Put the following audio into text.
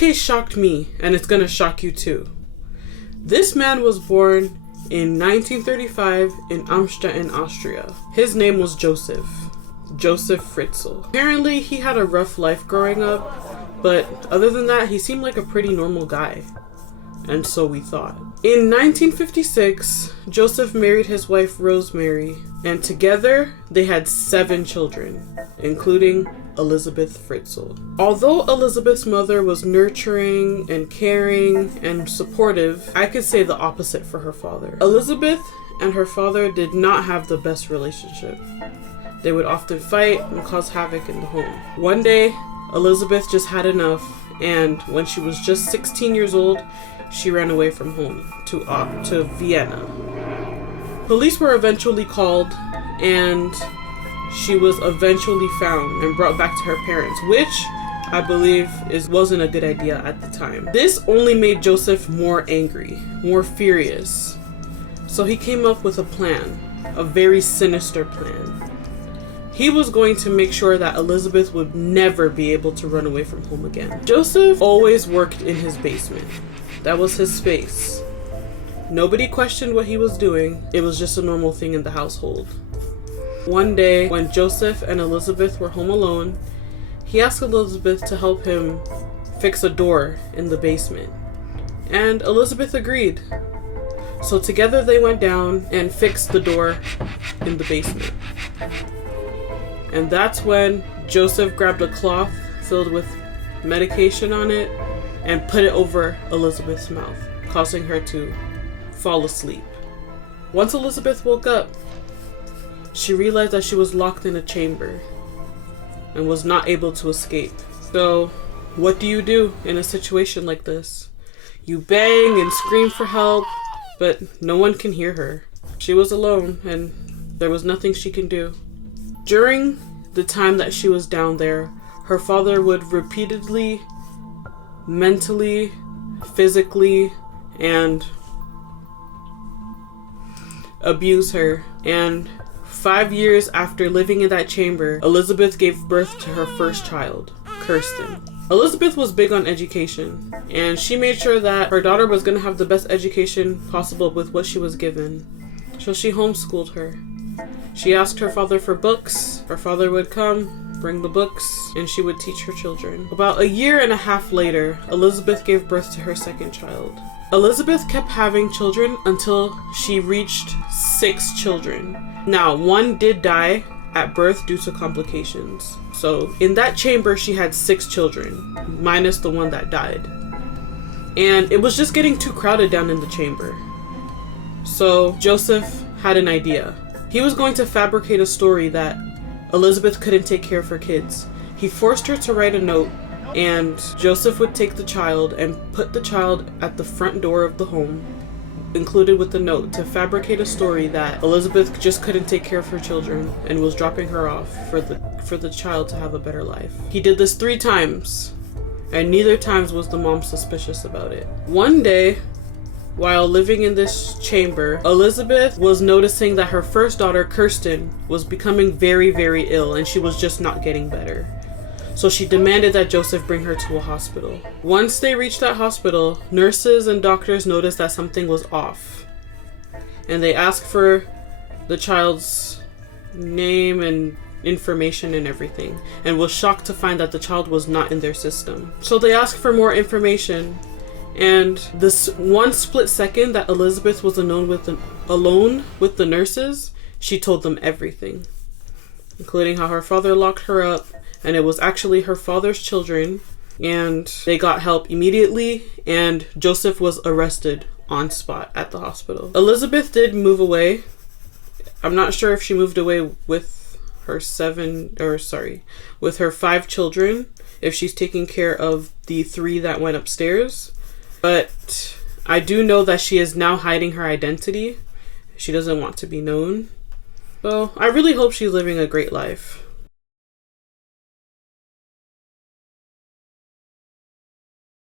case shocked me, and it's gonna shock you too. This man was born in 1935 in Amstetten, Austria. His name was Josef Fritzl. Apparently, he had a rough life growing up, but other than that, he seemed like a pretty normal guy. And so we thought. In 1956, Josef married his wife Rosemary, and together they had 7 children, including Elisabeth Fritzl. Although Elisabeth's mother was nurturing and caring and supportive, I could say the opposite for her father. Elisabeth and her father did not have the best relationship. They would often fight and cause havoc in the home. One day, Elisabeth just had enough, and when she was just 16 years old, she ran away from home to Vienna. Police were eventually called, and she was eventually found and brought back to her parents, which I believe wasn't a good idea at the time. This only made Josef more angry, more furious. So he came up with a plan, a very sinister plan. He was going to make sure that Elisabeth would never be able to run away from home again. Josef always worked in his basement. That was his space. Nobody questioned what he was doing. It was just a normal thing in the household. One day, when Josef and Elisabeth were home alone, he asked Elisabeth to help him fix a door in the basement. And Elisabeth agreed. So together they went down and fixed the door in the basement. And that's when Josef grabbed a cloth filled with medication on it and put it over Elisabeth's mouth, causing her to fall asleep. Once Elisabeth woke up, she realized that she was locked in a chamber and was not able to escape. So, what do you do in a situation like this? You bang and scream for help, but no one can hear her. She was alone, and there was nothing she can do. During the time that she was down there, her father would repeatedly, mentally, physically, and abuse her. And 5 years after living in that chamber, Elisabeth gave birth to her first child, Kirsten. Elisabeth was big on education, and she made sure that her daughter was going to have the best education possible with what she was given. So she homeschooled her. She asked her father for books. Her father would come, bring the books, and she would teach her children. About 1.5 years later, Elisabeth gave birth to her second child. Elisabeth kept having children until she reached 6 children. Now, 1 did die at birth due to complications. So in that chamber, she had 6 children, minus the one that died. And it was just getting too crowded down in the chamber. So Josef had an idea. He was going to fabricate a story that Elisabeth couldn't take care of her kids. He forced her to write a note, and Josef would take the child and put the child at the front door of the home, included with the note, to fabricate a story that Elisabeth just couldn't take care of her children and was dropping her off for the child to have a better life. He did this 3 times, and neither times was the mom suspicious about it. One day, while living in this chamber, Elisabeth was noticing that her first daughter, Kirsten, was becoming very, very ill, and she was just not getting better. So she demanded that Josef bring her to a hospital. Once they reached that hospital, nurses and doctors noticed that something was off. And they asked for the child's name and information and everything, and was shocked to find that the child was not in their system. So they asked for more information, and this one split second that Elisabeth was alone with the nurses, she told them everything, including how her father locked her up, and it was actually her father's children, and they got help immediately, and Josef was arrested on spot at the hospital. Elisabeth did move away. I'm not sure if she moved away with her 5 children, if she's taking care of the 3 that went upstairs. But I do know that she is now hiding her identity. She doesn't want to be known. So I really hope she's living a great life.